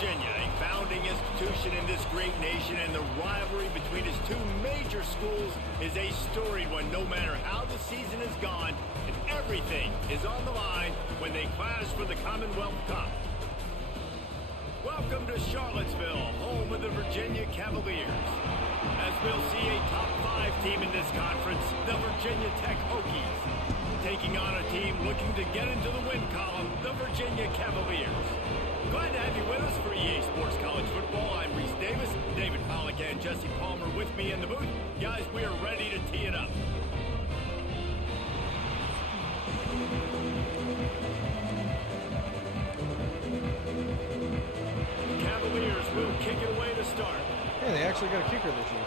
Virginia, a founding institution in this great nation, and the rivalry between its two major schools is a storied one, no matter how the season is gone, and everything is on the line when they clash for the Commonwealth Cup. Welcome to Charlottesville, home of the Virginia Cavaliers. As we'll see a top 5 team in this conference, the Virginia Tech Hokies, taking on a team looking to get into the win column, the Virginia Cavaliers. Glad to have you with us for EA Sports College Football. I'm Reese Davis, David Pollack and Jesse Palmer with me in the booth. Guys, we are ready to tee it up. The Cavaliers will kick it away to start. Yeah, they actually got a kicker this year.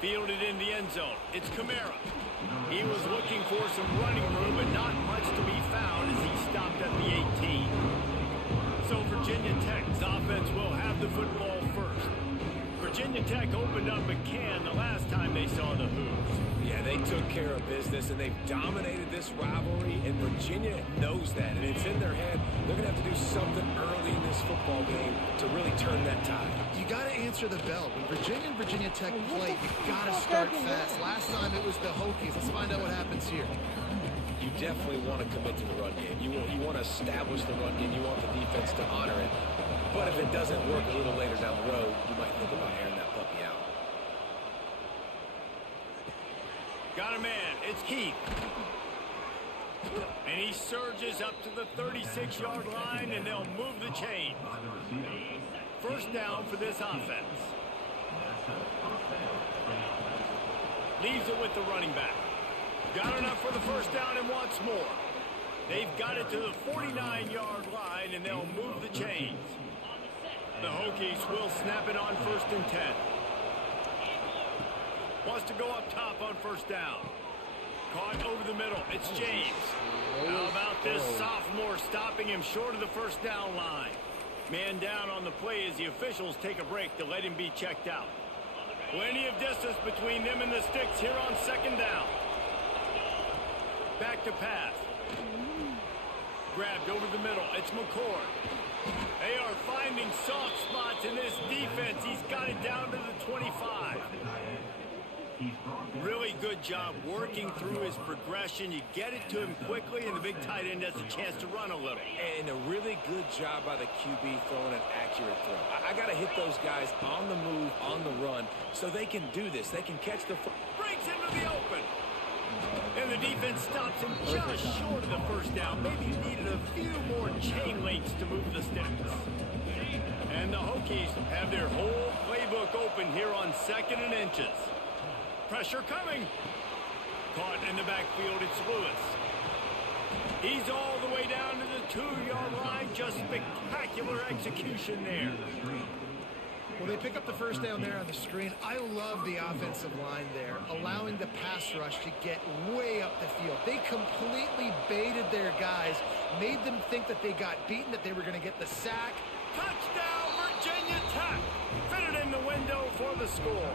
Fielded in the end zone. It's Kamara. He was looking for some running room, but not much to be found as he stopped at the 18. So Virginia Tech's offense will have the football first. Virginia Tech opened up a can the last time they saw the Hoos. Yeah, they took care of business, and they've dominated this rivalry, and Virginia knows that, and it's in their head. They're going to have to do something early in this football game to really turn that tide. You got to answer the bell. When Virginia and Virginia Tech play, you got to start fast. Last time it was the Hokies. Let's find out what happens here. You definitely want to commit to the run game. You want to establish the run game. You want the defense to honor it. But if it doesn't work a little later down the road, you might think about airing that puppy out. Got a man. It's Keith. And he surges up to the 36-yard line, and they'll move the chain. First down for this offense. Leaves it with the running back. Got enough for the first down and wants more. They've got it to the 49-yard line, and they'll move the chains. The Hokies will snap it on 1st and 10. Wants to go up top on first down. Caught over the middle. It's James. How about this sophomore stopping him short of the first down line? Man down on the play as the officials take a break to let him be checked out. Plenty of distance between them and the sticks here on 2nd down. Back to pass. Grabbed over the middle. It's McCord. They are finding soft spots in this defense. He's got it down to the 25. Really good job working through his progression. You get it to him quickly, and the big tight end has a chance to run a little. And a really good job by the QB throwing an accurate throw. I got to hit those guys on the move, on the run, so they can do this. They can catch the breaks into the open. And the defense stops him just short of the first down. Maybe he needed a few more chain links to move the sticks. And the Hokies have their whole playbook open here on 2nd and inches. Pressure coming. Caught in the backfield, it's Lewis. He's all the way down to the 2-yard line. Just spectacular execution there. Well, they pick up the first down there on the screen. I love the offensive line there, allowing the pass rush to get way up the field. They completely baited their guys, made them think that they got beaten, that they were going to get the sack. Touchdown, Virginia Tech. Fitted in the window for the score.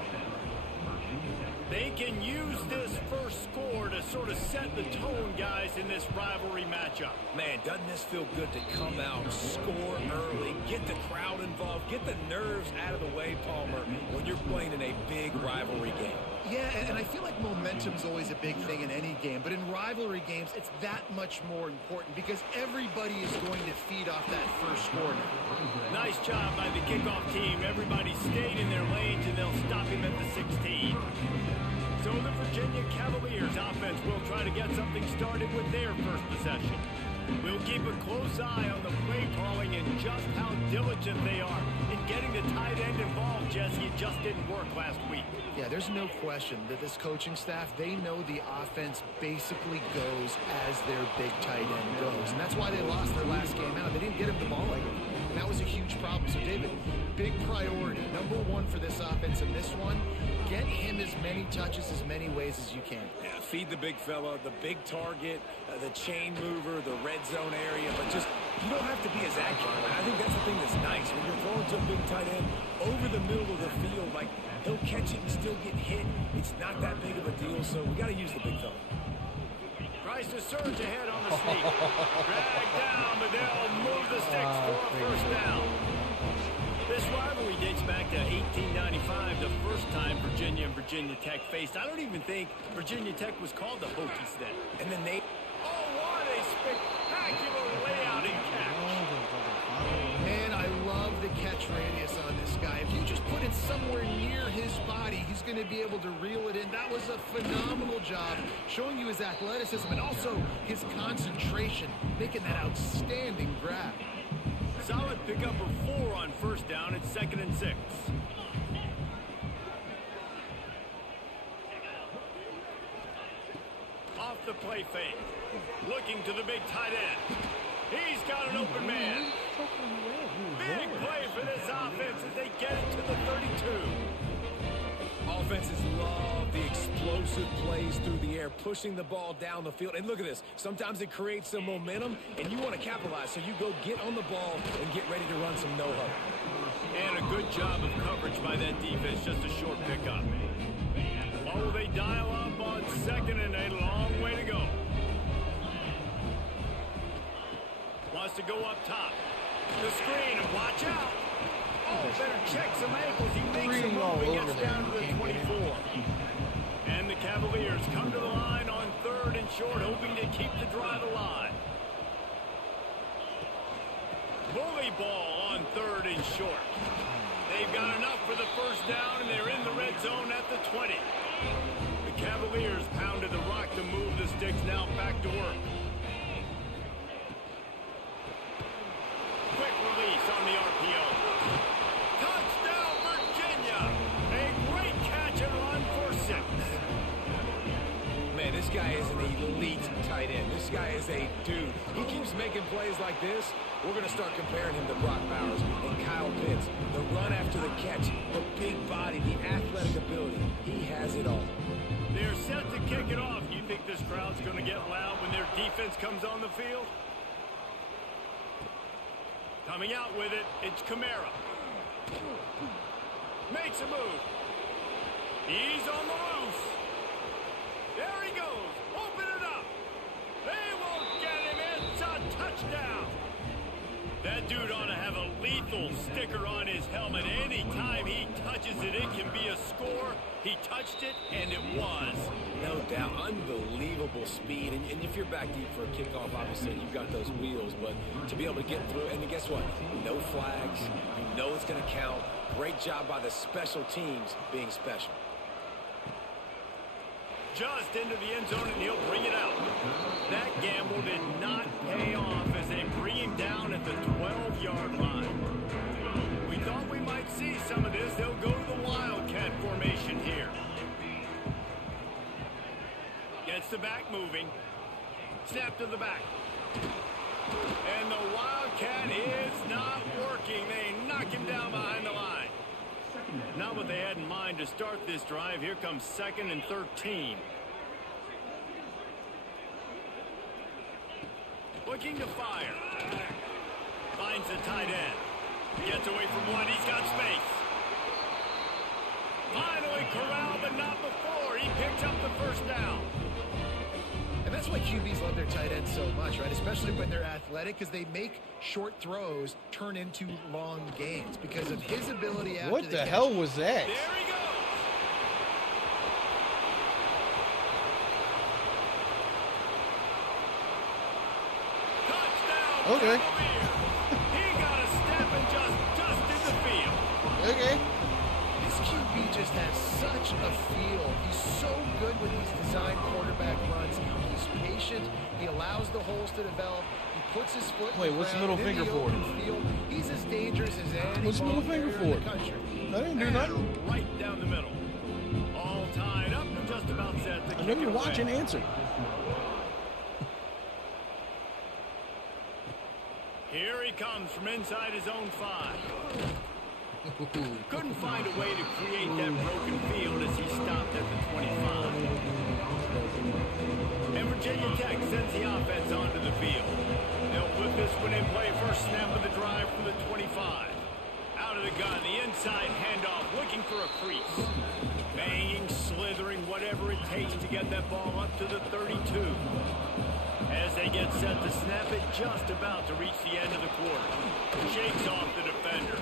They can use this first score to sort of set the tone, guys, in this rivalry matchup. Man, doesn't this feel good to come out, score early, get the crowd involved, get the nerves out of the way, Palmer, when you're playing in a big rivalry game. Yeah, and I feel like momentum's always a big thing in any game, but in rivalry games, it's that much more important because everybody is going to feed off that first score now. Nice job by the kickoff team. Everybody stayed in their lanes, and they'll stop him at the 16. So the Virginia Cavaliers offense will try to get something started with their first possession. We'll keep a close eye on the play calling and just how diligent they are in getting the tight end involved, Jesse. It just didn't work last week. Yeah, there's no question that this coaching staff, they know the offense basically goes as their big tight end goes. And that's why they lost their last game out. They didn't get him the ball like it. And that was a huge problem. So, David, big priority. Number one for this offense in this one, get him as many touches, as many ways as you can. Yeah, feed the big fella, the big target, the chain mover, the red zone area, but just you don't have to be as accurate. I think that's the thing that's nice. When you're throwing to a big tight end over the middle of the field, like he'll catch it and still get hit. It's not that big of a deal, so we got to use the big fella. Try tries to surge ahead on the sneak. Dragged down, but they'll move the sticks for a first down. This rivalry dates back to 1895, the first time Virginia and Virginia Tech faced. I don't even think Virginia Tech was called the Hokies then. And then they... Oh, what a spectacular layout and catch. Man, I love the catch radius on this guy. If you just put it somewhere near his body, he's going to be able to reel it in. That was a phenomenal job, showing you his athleticism and also his concentration, making that outstanding grab. Solid pickup of 4 on first down. It's 2nd and 6. Off the play fake. Looking to the big tight end. He's got an open man. Big play for this offense as they get it to the 32. Offenses love the explosive plays through the air, pushing the ball down the field. And look at this. Sometimes it creates some momentum, and you want to capitalize. So you go get on the ball and get ready to run some no-huddle. And a good job of coverage by that defense. Just a short pickup. Oh, they dial up on 2nd and a long way to go. Wants to go up top. The screen, and watch out. Oh, better check some ankles. He makes a move and gets down to the 24. And the Cavaliers come to the line on 3rd and short, hoping to keep the drive alive. Bully ball on 3rd and short. They've got enough for the first down, and they're in the red zone at the 20. The Cavaliers pounded the rock to move the sticks, now back to work. Quick release on the RPO. Touchdown, Virginia! A great catch and run for 6. Man, this guy is an elite tight end. This guy is a dude. He keeps making plays like this. We're going to start comparing him to Brock Bowers and Kyle Pitts. The run after the catch, the big body, the athletic ability. He has it all. They're set to kick it off. You think this crowd's going to get loud when their defense comes on the field? Coming out with it, it's Kamara. Makes a move. He's on the loose. There he goes. Open it up. They won't get him. It's a touchdown. That dude ought to have a lethal sticker on his helmet. Anytime he touches it, it can be a score. He touched it, and it was. No doubt. Unbelievable speed. And if you're back deep for a kickoff, obviously you've got those wheels. But to be able to get through, and guess what? No flags. You know it's going to count. Great job by the special teams being special. Just into the end zone, and he'll bring it out. That gamble did not pay off as they bring him down at the 12-yard line. We thought we might see some of this. They'll go to the Wildcat formation here. Gets the back moving. Snap to the back. And the Wildcat is not working. They knock him down behind the line. Not what they had in mind to start this drive. Here comes 2nd and 13. Looking to fire. Finds the tight end. Gets away from one. He's got space. Finally corralled, but not before. He picks up the first down. And that's why QBs love their tight ends so much, right? Especially when they're athletic, because they make short throws turn into long gains because of his ability after What the catch. hell was that? There he goes. Touchdown. Okay. He got a step and just dusted the field. Okay. This QB just has such a feel. He's so good with these design quarterback runs. He's patient. He allows the holes to develop. He puts his foot in Wait, the what's the ground middle in finger the for? open field. He's as dangerous as any What's the middle ball finger player in for? the country. I didn't do nothing. Right down the middle. All tied up and just about set to I kick know it you're away. watching. Answer. Here he comes from inside his own 5. Couldn't find a way to create that broken field as he stopped at the 25. And Virginia Tech sends the offense onto the field. They'll put this one in play. First snap of the drive from the 25. Out of the gun, the inside handoff, looking for a crease. Banging, slithering, whatever it takes to get that ball up to the 32. As they get set to snap it, just about to reach the end of the quarter. Shakes off the defender.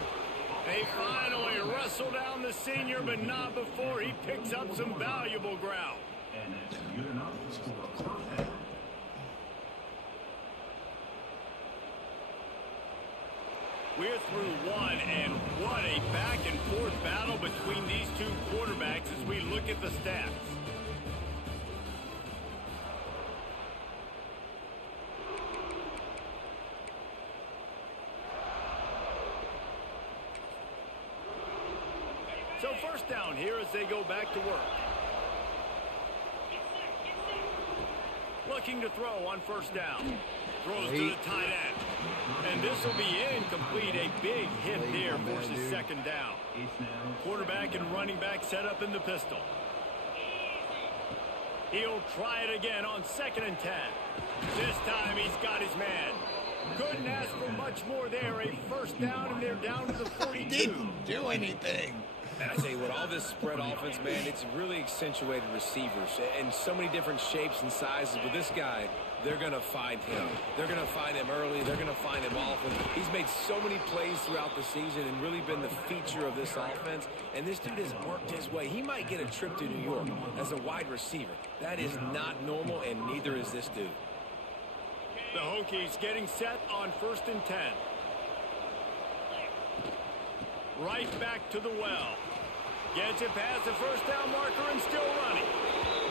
They finally wrestle down the senior, but not before he picks up some valuable ground. We're through one, and what a back-and-forth battle between these two quarterbacks as we look at the stats. So first down here as they go back to work. Looking to throw on first down. Throws to the tight end. And this will be incomplete. A big hit there forces second down. Quarterback and running back set up in the pistol. He'll try it again on 2nd and 10. This time he's got his man. Couldn't ask for much more there. A first down, and they're down to the 42. Didn't do anything. And I tell you what, all this spread offense, man, it's really accentuated receivers in so many different shapes and sizes. But this guy, they're going to find him. They're going to find him early. They're going to find him often. He's made so many plays throughout the season and really been the feature of this offense. And this dude has worked his way. He might get a trip to New York as a wide receiver. That is not normal, and neither is this dude. The Hokies getting set on 1st and 10. Right back to the well. Gets it past the first down marker and still running.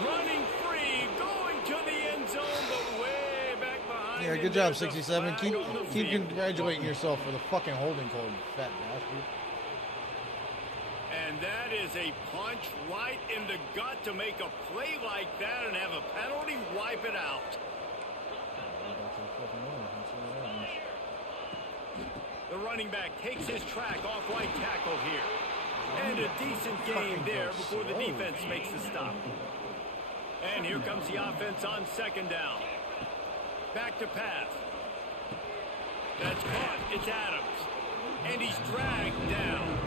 Running free, going to the end zone, but way back behind. Yeah, good job, 67. Keep congratulating yourself for the fucking holding call, you fat bastard. And that is a punch right in the gut to make a play like that and have a penalty wipe it out. The running back takes his track off right tackle here. And a decent gain there before the defense makes the stop. And here comes the offense on 2nd down. Back to pass. That's caught. It's Adams. And he's dragged down.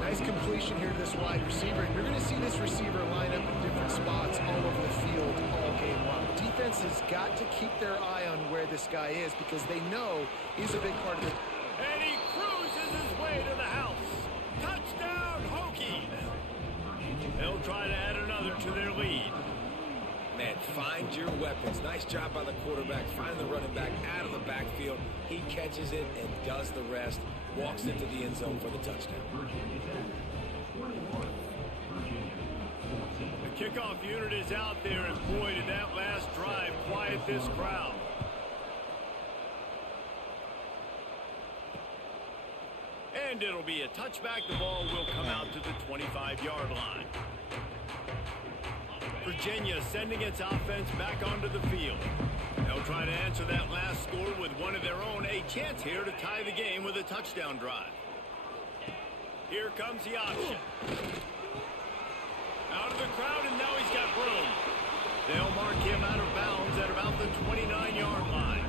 Nice completion here to this wide receiver. And you're going to see this receiver line up in different spots all over the field all game long. Defense has got to keep their eye on where this guy is because they know he's a big part of it. And he cruises his way to the house. Touchdown, Hokies. They'll try to add another to their lead. Man, find your weapons. Nice job by the quarterback. Find the running back out of the backfield. He catches it and does the rest. Walks into the end zone for the touchdown. The kickoff unit is out there, and boy, did that last drive quiet this crowd. And it'll be a touchback. The ball will come out to the 25-yard line. Virginia sending its offense back onto the field. They'll try to answer that last score with one of their own. A chance here to tie the game with a touchdown drive. Here comes the option. Out of the crowd, and now he's got room. They'll mark him out of bounds at about the 29-yard line.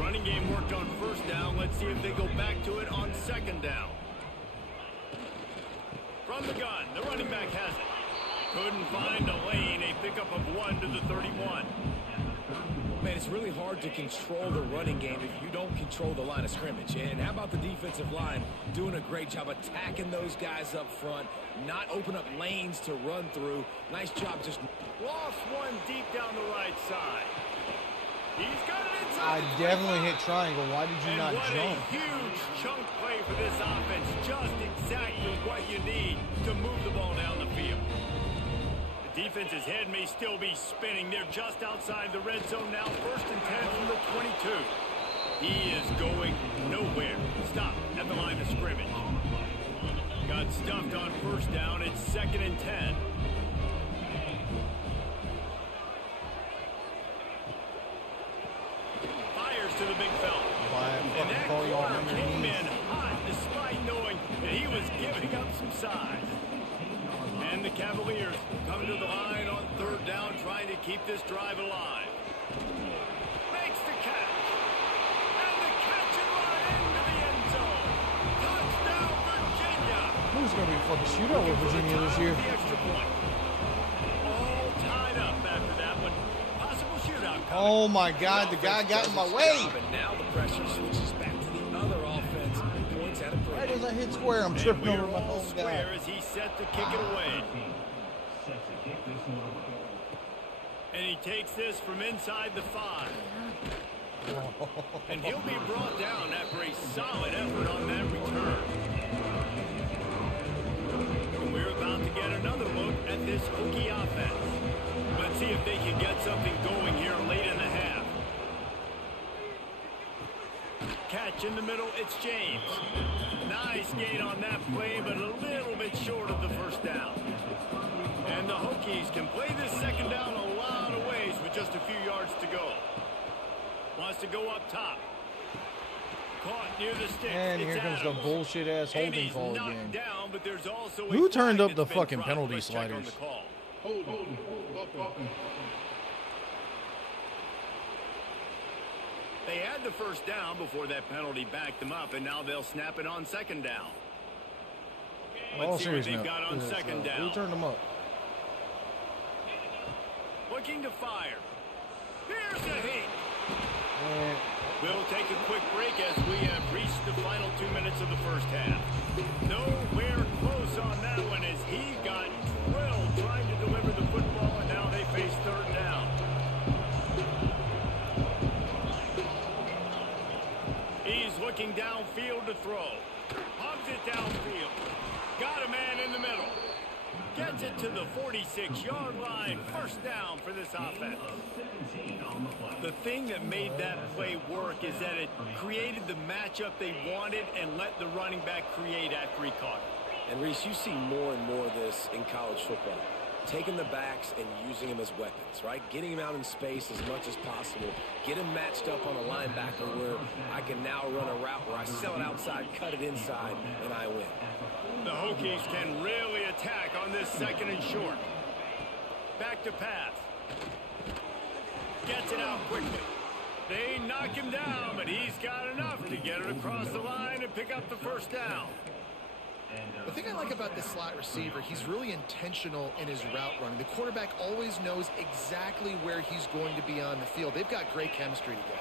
Running game worked on first down. Let's see if they go back to it on 2nd down. From the gun, the running back has it. Couldn't find a lane. A pickup of 1 to the 31. Man, it's really hard to control the running game if you don't control the line of scrimmage. And how about the defensive line doing a great job attacking those guys up front, not open up lanes to run through. Nice job just... Lost one deep down the right side. He's got it inside. I definitely hit triangle. Why did you not what jump? A huge chunk play for this offense. Just exactly what you need to move the ball down the field. The defense's head may still be spinning. They're just outside the red zone now. 1st and 10 from the 22. He is going nowhere. Stop at the line of scrimmage. Got stuffed on first down. It's 2nd and 10. Fires to the big fella. And that corner came in hot despite knowing that he was giving up some size. And the Cavaliers come to the line on 3rd down, trying to keep this drive alive. Makes the catch. And the catch and run into the end zone. it's going to be a fucking shootout with Virginia this year. The extra point. All tied up after that one. Possible shootout coming. Oh my God, the guy got in my way. And now the pressure switches back to the other offense. Points at a break. Right as I hit square, I'm tripping over my All own square guy. as he set to kick it away. And he takes this from inside the 5. And he'll be brought down after a solid effort on that return. And we're about to get another look at this Hokie offense. Let's see if they can get something going here late in the half. Catch in the middle, it's James. Nice gain on that play, but a little bit short of the first down. And the Hokies can play this second down a lot of ways with just a few yards to go. Wants to go up top. Caught near the sticks. And here comes the bullshit ass holding call again. Down, but there's also Who a turned flag up the that's been fucking dropped. penalty Let's check on sliders? the call. They had the first down before that penalty backed them up, and now they'll snap it on second down. All Let's see what serious they've now. got on second down. Who turned them up? Looking to fire. Here's the heat. And We'll take a quick break as we have reached the final 2 minutes of the first half. Nowhere close on that one as he got drilled trying to deliver the football, and now they face third down. He's looking downfield to throw. Hogs it downfield. Got a man in the middle. Gets it to the 46-yard line. First down for this offense. The thing that made that play work is that it created the matchup they wanted and let the running back create after he caught it. And Reese, you see more and more of this in college football. Taking the backs and using them as weapons, right? Getting them out in space as much as possible. Get them matched up on a linebacker where I can now run a route where I sell it outside, cut it inside, and I win. The Hokies can really attack on this second and short. Back to pass. Gets it out quickly. They knock him down, but he's got enough to get it across the line and pick up the first down. The thing I like about this slot receiver, he's really intentional in his route running. The quarterback always knows exactly where he's going to be on the field. They've got great chemistry together.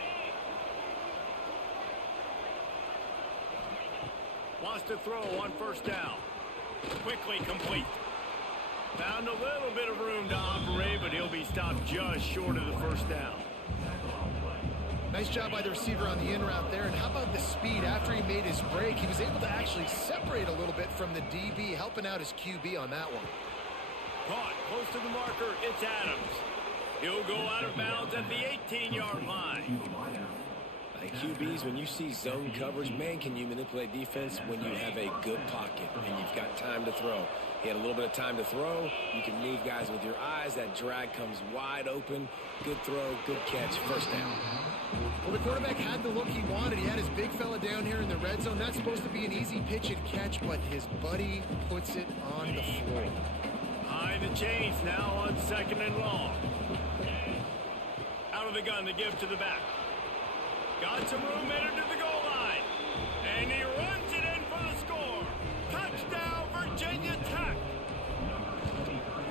Wants to throw on first down. Quickly complete. Found a little bit of room to operate, but he'll be stopped just short of the first down. Nice job by the receiver on the in route there. And how about the speed after he made his break? He was able to actually separate a little bit from the DB, helping out his QB on that one. Caught close to the marker. It's Adams. He'll go out of bounds at the 18-yard line. Like QBs, when you see zone coverage, man, can you manipulate defense when you have a good pocket and you've got time to throw. He had a little bit of time to throw. You can move guys with your eyes. That drag comes wide open. Good throw, good catch, first down. Well, the quarterback had the look he wanted. He had his big fella down here in the red zone. That's supposed to be an easy pitch and catch, but his buddy puts it on the floor. Behind the chains now on second and long. Out of the gun to give to the back. Got some room headed to the goal line. And he runs it in for the score. Touchdown, Virginia Tech.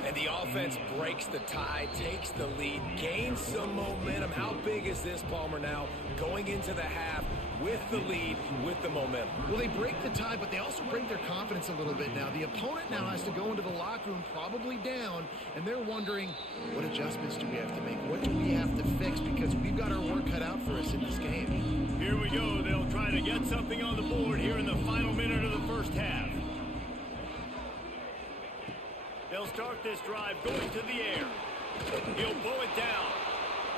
And the offense breaks the tie, takes the lead, gains some momentum. How big is this, Palmer, now going into the half with the lead, with the momentum? Well, they break the tie, but they also break their confidence a little bit now. The opponent now has to go into the locker room probably down, and they're wondering, what adjustments do we have to make? What do we have to fix? Because we've got our work cut out for us in this game. Here we go. They'll try to get something on the board here in the final minute of the first half. They'll start this drive going to the air. He'll pull it down.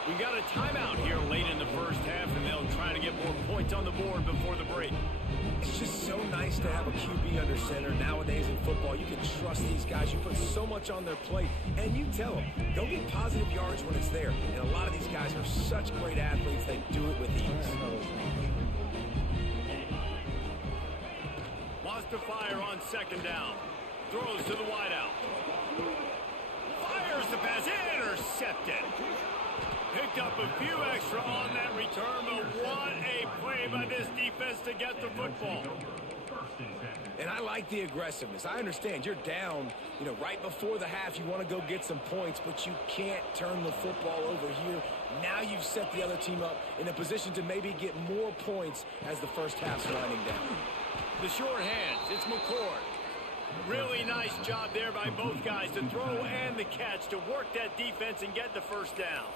We got a timeout here late in the first half, and they'll try to get more points on the board before the break. It's just so nice to have a QB under center. Nowadays in football, you can trust these guys. You put so much on their plate, and you tell them, go get positive yards when it's there. And a lot of these guys are such great athletes, they do it with ease. Wants to fire on second down. Throws to the wideout. Fires the pass, intercepted. Picked up a few extra on that return, but what a play by this defense to get the football. And I like the aggressiveness. I understand you're down, you know, right before the half. You want to go get some points, but you can't turn the football over here. Now you've set the other team up in a position to maybe get more points as the first half's winding down. The sure hands, it's McCord. Really nice job there by both guys to throw and the catch to work that defense and get the first down.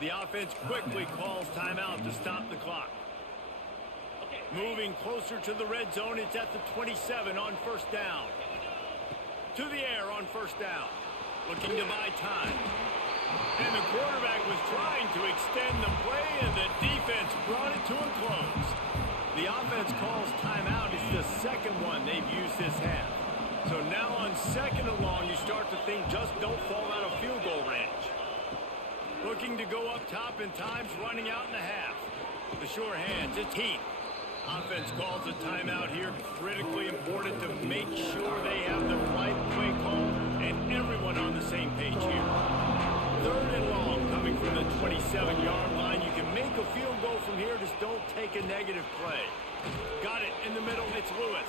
The offense quickly calls timeout to stop the clock. Moving closer to the red zone, it's at the 27 on first down. To the air on first down. Looking to buy time. And the quarterback was trying to extend the play, and the defense brought it to a close. The offense calls timeout. It's the second one they've used this half. So now on second and long, you start to think just don't fall out of field goal range. Looking to go up top, and time's running out in the half. The sure hands, it's Heath. Offense calls a timeout here. Critically important to make sure they have the right play call and everyone on the same page here. Third and long coming from the 27-yard line. You can make a field goal from here. Just don't take a negative play. Got it in the middle. It's Lewis.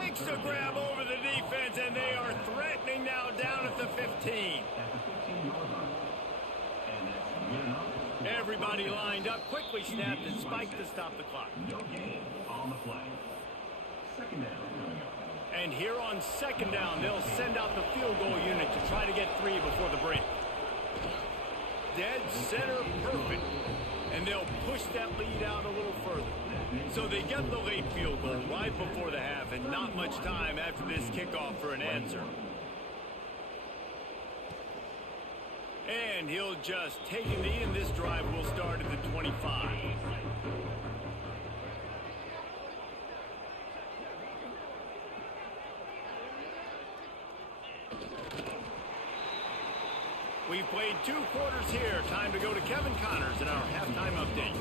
Makes the grab over the defense, and they are threatening now down at the 15. Everybody lined up, quickly snapped and spiked to stop the clock. And here on second down, they'll send out the field goal unit to try to get 3 before the break. Dead center perfect. And they'll push that lead out a little further. So they get the late field goal right before the half, and not much time after this kickoff for an answer. And he'll just take a knee, and this drive will start at the 25. We've played 2 quarters here. Time to go to Kevin Connors in our halftime update.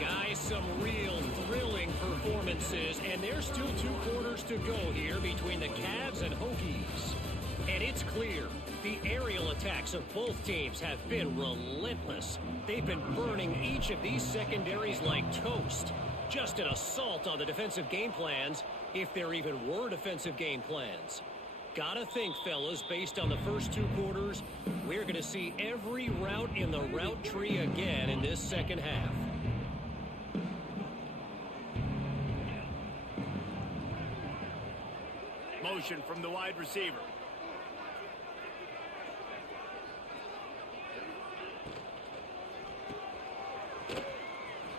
Guys, some real thrilling performances, and there's still 2 quarters to go here between the Cavs and Hokies. And it's clear, the aerial attacks of both teams have been relentless. They've been burning each of these secondaries like toast. Just an assault on the defensive game plans, if there even were defensive game plans. Gotta think, fellas, based on the first 2 quarters, we're going to see every route in the route tree again in this second half. Motion from the wide receiver.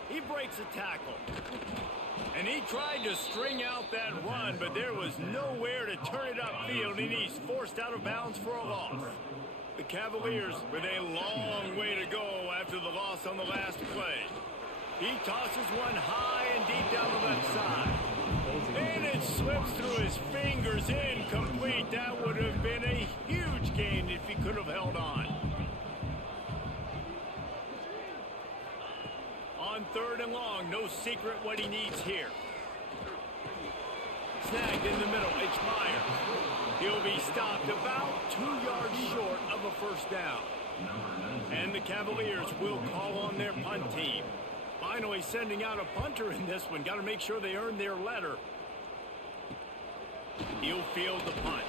He breaks a tackle. And he tried to string out that run, but there was nowhere to turn it upfield, and he's forced out of bounds for a loss. The Cavaliers with a long way to go after the loss on the last play. He tosses one high and deep down the left side. And it slips through his fingers, incomplete. That would have been a huge gain if he could have held on. On third and long, no secret what he needs here. Snagged in the middle, it's Myers. He'll be stopped about 2 yards short of a first down. And the Cavaliers will call on their punt team. Finally sending out a punter in this one. Got to make sure they earn their letter. He'll field the punt.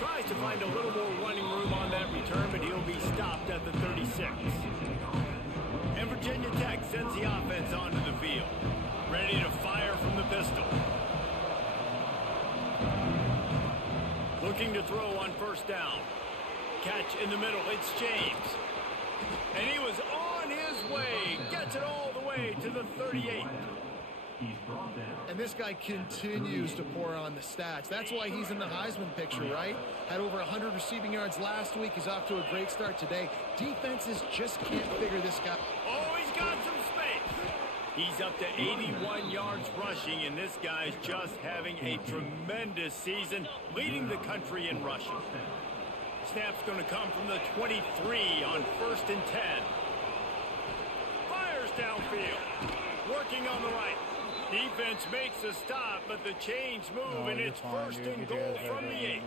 Tries to find a little more running room on that return, but he'll be stopped at the 36. And Virginia Tech sends the offense onto the field. Ready to fire from the pistol. Looking to throw on first down. Catch in the middle, it's James. And he was on his way. Gets it all the way to the 38. And this guy continues to pour on the stats. That's why he's in the Heisman picture, right? Had over 100 receiving yards last week. He's off to a great start today. Defenses just can't figure this guy. Oh, he's got some space. He's up to 81 yards rushing, and this guy's just having a tremendous season, leading the country in rushing. Snap's going to come from the 23 on 1st and 10. Fires downfield. Working on the right. Defense makes a stop, but the chains move, and it's first and goal from the 8.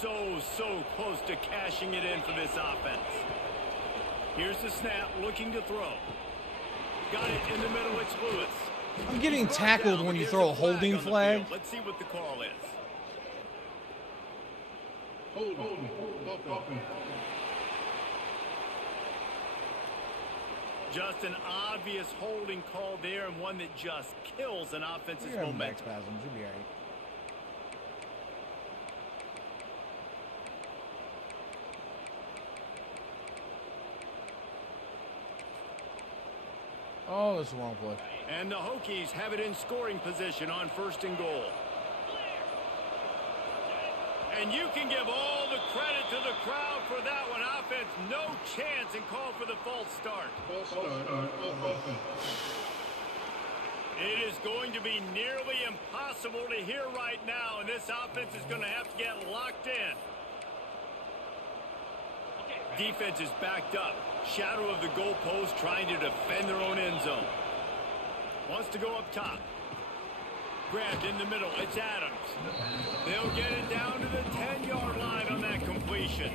So close to cashing it in for this offense. Here's the snap, looking to throw. Got it in the middle, it's Lewis. I'm getting tackled when you throw a holding flag. Let's see what the call is. Just an obvious holding call there, and one that just kills an offense's momentum. Back spasms, you'll be all right. Oh, that's the wrong play. And the Hokies have it in scoring position on 1st and goal. And you can give all the credit to the crowd for that one. Offense, no chance, and call for the false start. It is going to be nearly impossible to hear right now, and this offense is going to have to get locked in. Defense is backed up. Shadow of the goalpost, trying to defend their own end zone. Wants to go up top. Grabbed in the middle. It's Adams. They'll get it down to the 10-yard line on that completion.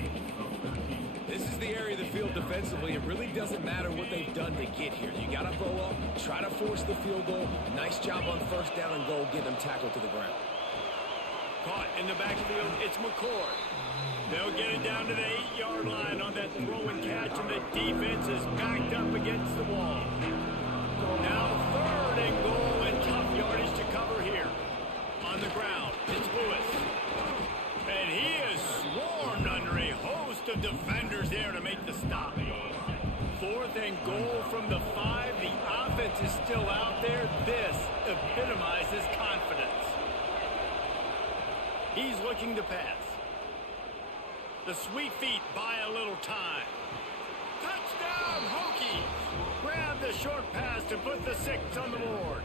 This is the area of the field defensively. It really doesn't matter what they've done to get here. You got to go up, try to force the field goal. Nice job on 1st down and goal, getting them tackled to the ground. Caught in the backfield. It's McCord. They'll get it down to the 8-yard line on that throw and catch, and the defense is backed up against the wall. Now 3rd and goal, and tough yardage to cover here. On the ground, it's Lewis. And he is swarmed under a host of defenders there to make the stop. 4th and goal from the 5. The offense is still out there. This epitomizes confidence. He's looking to pass. The sweet feet buy a little time. Touchdown, Hokies! Grab the short pass to put the 6 on the board.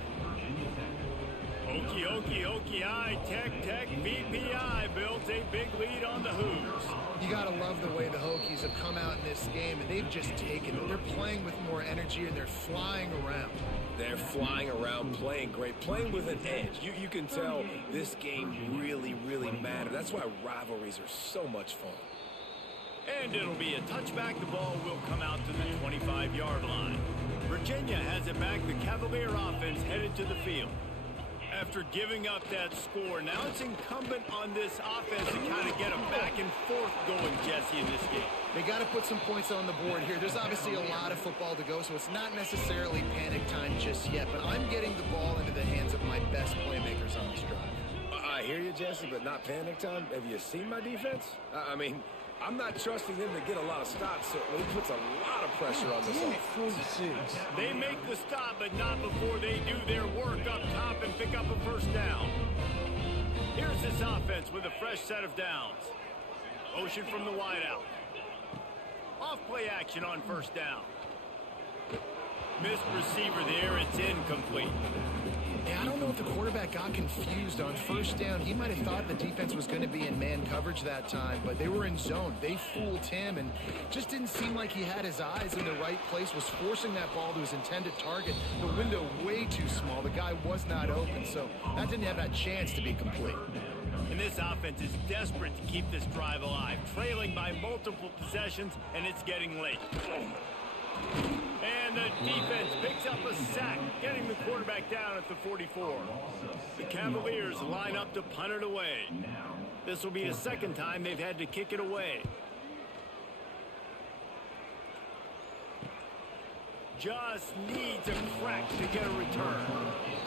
Hokie, Tech, VPI builds a big lead on the Hoos. You got to love the way the Hokies have come out in this game, and they've just taken it. They're playing with more energy, and they're flying around. They're flying around, playing great, playing with an edge. You can tell this game really, really matters. That's why rivalries are so much fun. And it'll be a touchback. The ball will come out to the 25-yard line. Virginia has it back. The Cavalier offense headed to the field. After giving up that score, now it's incumbent on this offense to kind of get a back and forth going, Jesse, in this game. They got to put some points on the board here. There's obviously a lot of football to go, so it's not necessarily panic time just yet, but I'm getting the ball into the hands of my best playmakers on this drive. I hear you, Jesse, but not panic time. Have you seen my defense? I mean, I'm not trusting them to get a lot of stops, so it puts a lot of pressure on this offense. They make the stop, but not before they do their work up top and pick up a 1st down. Here's this offense with a fresh set of downs. Motion from the wideout. Off play action on 1st down. Missed receiver there. It's incomplete. Yeah, I don't know if the quarterback got confused on 1st down. He might have thought the defense was going to be in man coverage that time, but they were in zone. They fooled him, and just didn't seem like he had his eyes in the right place, was forcing that ball to his intended target. The window way too small. The guy was not open, so that didn't have that chance to be complete. And this offense is desperate to keep this drive alive, trailing by multiple possessions, and it's getting late. And the defense picks up a sack, getting the quarterback down at the 44. The Cavaliers line up to punt it away. This will be the 2nd time they've had to kick it away. Just needs a crack to get a return.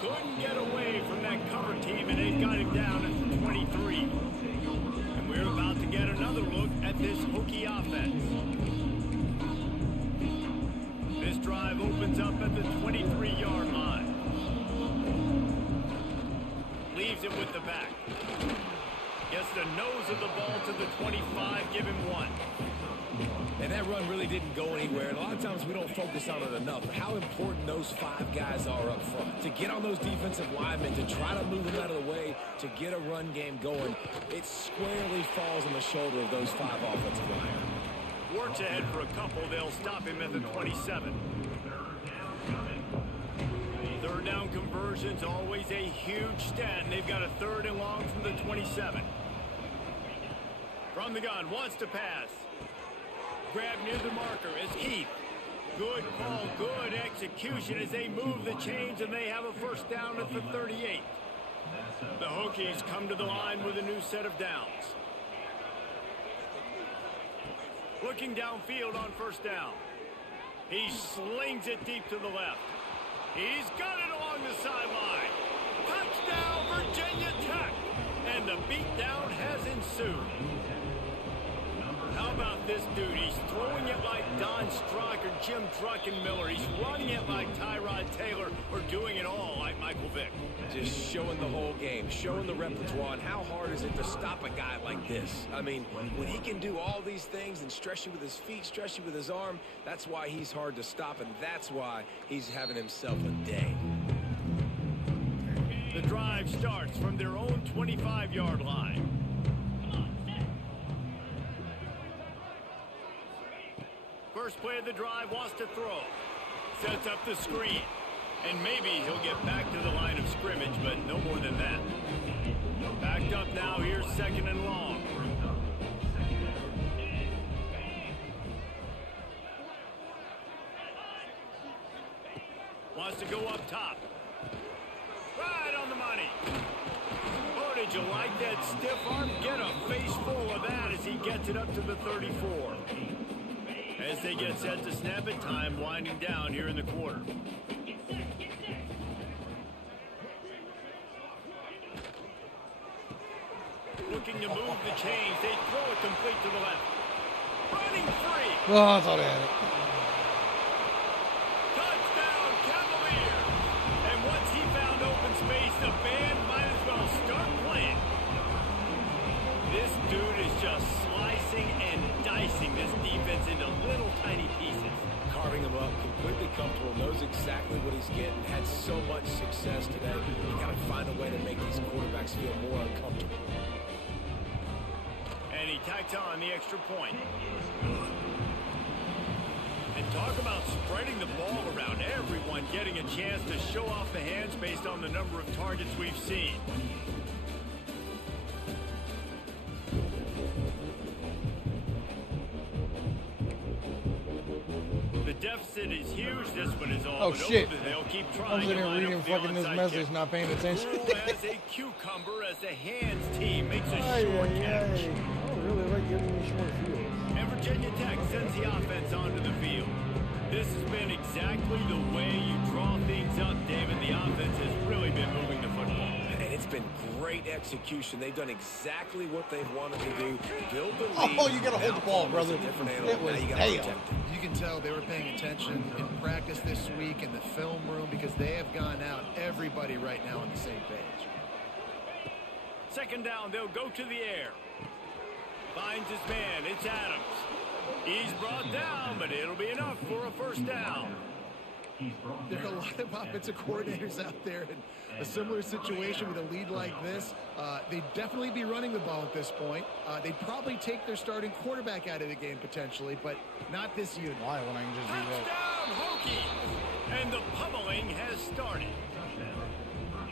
Couldn't get away from that cover team, and they've got him down at the 23. And we're about to get another look at this Hokie offense. This drive opens up at the 23-yard line. Leaves it with the back. Gets the nose of the ball to the 25, give him 1. And that run really didn't go anywhere. And a lot of times we don't focus on it enough. But how important those 5 guys are up front. To get on those defensive linemen, to try to move them out of the way, to get a run game going, it squarely falls on the shoulder of those 5 offensive linemen. Works ahead for a couple. They'll stop him at the 27. 3rd down conversions, always a huge stat. And they've got a 3rd and long from the 27. From the gun, wants to pass. Grab near the marker is Heath. Good call, good execution as they move the chains, and they have a first down at the 38. The Hokies come to the line with a new set of downs. Looking downfield on first down. He slings it deep to the left. He's got it along the sideline. Touchdown, Virginia Tech. And the beatdown has ensued. How about this dude? He's throwing it like Don Strock or Jim Druckenmiller. He's running it like Tyrod Taylor, or doing it all like Michael Vick. Just showing the whole game, showing the repertoire, and how hard is it to stop a guy like this? I mean, when he can do all these things and stretch you with his feet, stretch you with his arm, that's why he's hard to stop, and that's why he's having himself a day. The drive starts from their own 25-yard line. First play of the drive, wants to throw. Sets up the screen. And maybe he'll get back to the line of scrimmage, but no more than that. Backed up now, here's second and long. Wants to go up top. Right on the money. Oh, did you like that stiff arm? Get a face full of that as he gets it up to the 34. As they get set to snap it, time winding down here in the quarter. Looking to move the chains. They throw it complete to the left. Running free. Oh, I thought I had it. Touchdown, Cavaliers. And once he found open space, the band might as well start playing. This dude is just slicing and dicing this defense into little tiny pieces. Carving him up, completely comfortable, knows exactly what he's getting, had so much success today. You got to find a way to make these quarterbacks feel more uncomfortable. And he tacks on the extra point. And talk about spreading the ball around, everyone getting a chance to show off the hands based on the number of targets we've seen. The deficit is huge. This one is all Oh, but shit. over. They'll keep I trying was to in here line reading up the fucking this onside message, kick. not paying attention. Cool as a cucumber as the hands team makes a Ay, short ay, catch. ay. I don't really like giving me short fields. And Virginia Tech sends the offense onto the field. This has been exactly the way you draw things up, David. The offense has really been moving the football. And it's been great execution. They've done exactly what they've wanted to do. Build the lead. Oh, you gotta hold the ball, brother. It's a different animal. It was Now you gotta nailed. protect it. You can tell they were paying attention in practice this week in the film room because they have gone out, everybody right now on the same page. Second down, they'll go to the air. Finds his man, it's Adams. He's brought down, but it'll be enough for a first down. There are a lot of offensive coordinators out there in a similar situation with a lead like this. They'd definitely be running the ball at this point. They'd probably take their starting quarterback out of the game potentially, but not this unit. Why when I can just do that? Touchdown, Hokies! And the pummeling has started.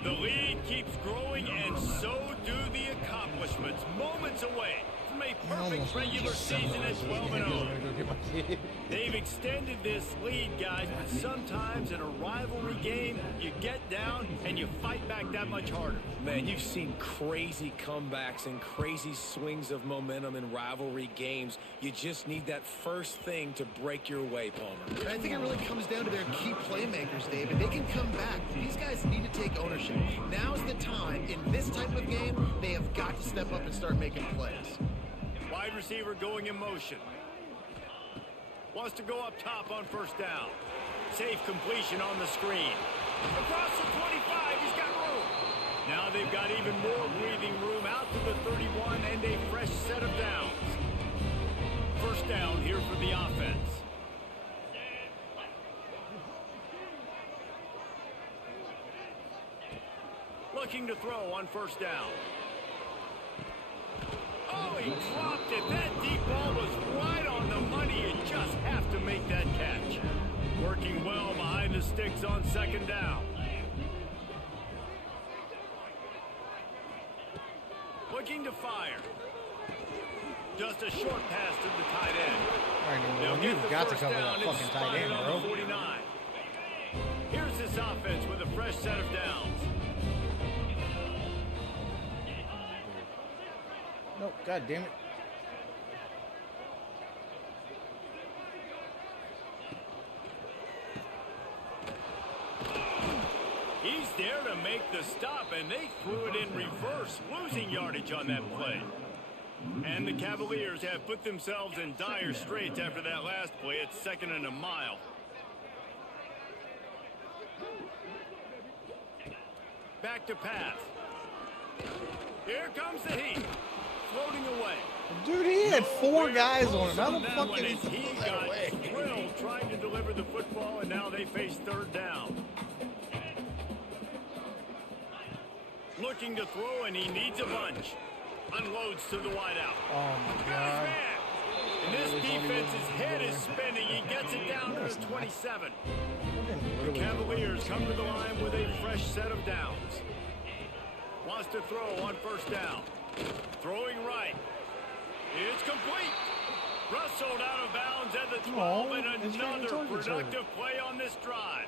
The lead keeps growing, and so do the accomplishments. Moments away from a perfect regular season at 12-0. They've extended this lead, guys, but sometimes in a rivalry game, you get down and you fight back that much harder. Man, you've seen crazy comebacks and crazy swings of momentum in rivalry games. You just need that first thing to break your way, Palmer. And I think it really comes down to their key playmakers, David. They can come back. These guys need to take ownership. Now's the time. In this type of game, they have got to step up and start making plays. Wide receiver going in motion. Wants to go up top on first down. Safe completion on the screen. Across the 25, he's got room. Now they've got even more breathing room out to the 31 and a fresh set of downs. First down here for the offense. Looking to throw on first down. Oh, he dropped it. That deep ball was right on the money. You just have to make that catch. Working well behind the sticks on second down. Looking to fire. Just a short pass to the tight end. All right, They'll well, get you've the got to first cover down that and fucking tight spot it end, on bro. the 49. Here's this offense with a fresh set of downs. Nope, god damn it. He's there to make the stop, and they threw it in reverse, losing yardage on that play. And the Cavaliers have put themselves in dire straits after that last play. It's 2nd and a mile. Back to pass. Here comes the heat. Floating away. Dude, he had 4 guys on him. How the That fuck one, did he and throw he that got away? thrilled trying to deliver the football, and now they face 3rd down. Looking to throw, and he needs a bunch. Unloads to the wideout. Oh my god. And this defense's head is spinning. He gets it down to the 27. The Cavaliers come to the line with a fresh set of downs. Wants to throw on 1st down. Throwing right. It's complete. Rustled out of bounds at the 12, and another productive play on this drive.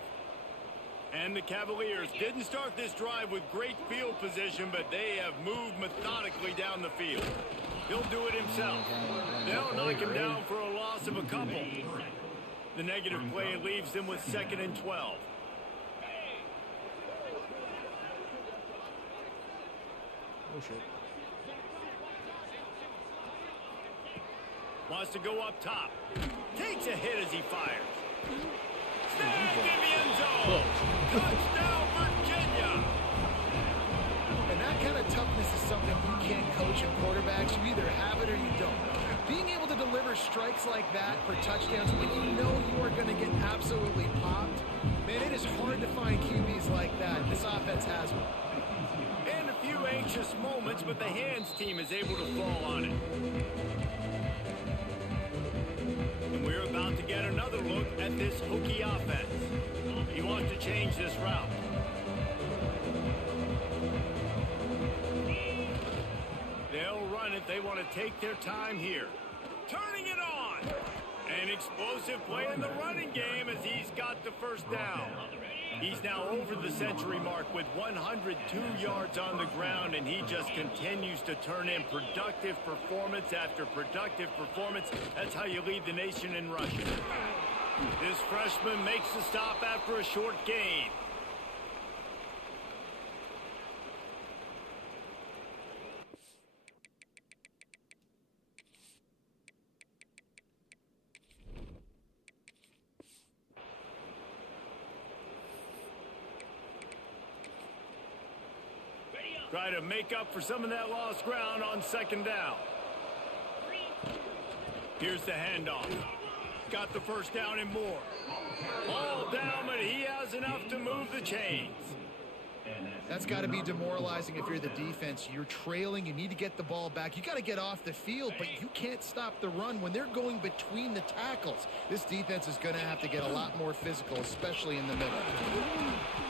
And the Cavaliers didn't start this drive with great field position, but they have moved methodically down the field. He'll do it himself. They'll knock him down for a loss of a couple. The negative play leaves them with 2nd and 12. Oh shit. Wants to go up top. Takes a hit as he fires. Snagged in the end zone. Touchdown, Virginia. And that kind of toughness is something you can't coach in quarterbacks. You either have it or you don't. Being able to deliver strikes like that for touchdowns when you know you are going to get absolutely popped, man, it is hard to find QBs like that. This offense has one. And a few anxious moments, but the hands team is able to fall on it. And we're about to get another look at this Hokie offense. He wants to change this route. They'll run it. They want to take their time here. Turning it on. An explosive play in the running game as he's got the 1st down. He's now over the century mark with 102 yards on the ground, and he just continues to turn in productive performance after productive performance. That's how you lead the nation in rushing. This freshman makes the stop after a short gain. Try to make up for some of that lost ground on 2nd down. Here's the handoff. Got the 1st down and more. All down, but he has enough to move the chains. That's got to be demoralizing if you're the defense. You're trailing. You need to get the ball back. You got to get off the field, but you can't stop the run when they're going between the tackles. This defense is going to have to get a lot more physical, especially in the middle.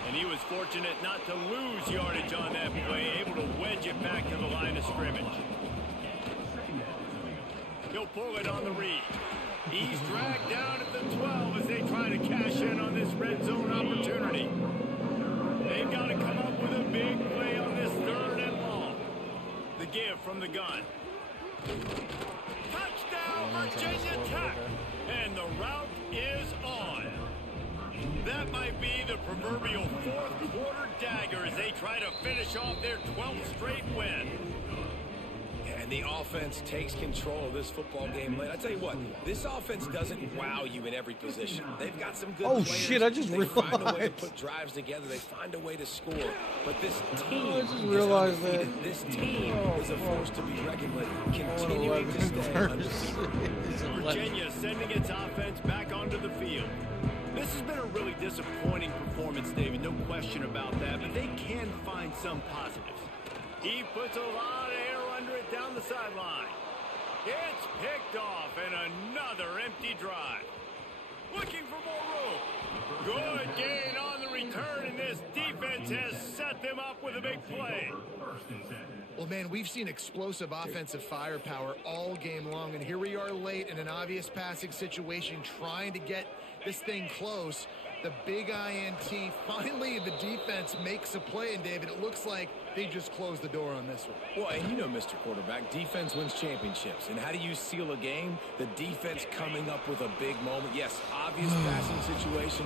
And he was fortunate not to lose yardage on that play, able to wedge it back to the line of scrimmage. He'll pull it on the read. He's dragged down at the 12 as they try to cash in on this red zone opportunity. They've got to come up with a big play on this 3rd and long. The give from the gun. Touchdown, Virginia Tech. And the route is on. That might be the proverbial 4th quarter dagger as they try to finish off their 12th straight win. And the offense takes control of this football game late. I tell you what, this offense doesn't wow you in every position. They've got some good players. Shit, I just they find a way to realized. put drives together. They find a way to score. But this team I just is realized undefeated. that. This team is a force to be reckoned with, I continuing to stay want undefeated. Virginia sending its offense back onto the field. This has been a really disappointing performance, David, no question about that, but they can find some positives. He puts a lot of air under it down the sideline. It's picked off and another empty drive. looking for more room. Good gain on the return, and this defense has set them up with a big play. Well, man, we've seen explosive offensive firepower all game long, and here we are late in an obvious passing situation trying to get this thing close. The big INT, finally the defense makes a play, and David, it looks like they just closed the door on this one. Well, and you know, Mr. Quarterback, defense wins championships. And how do you seal a game? The defense coming up with a big moment. Yes, obvious passing situation.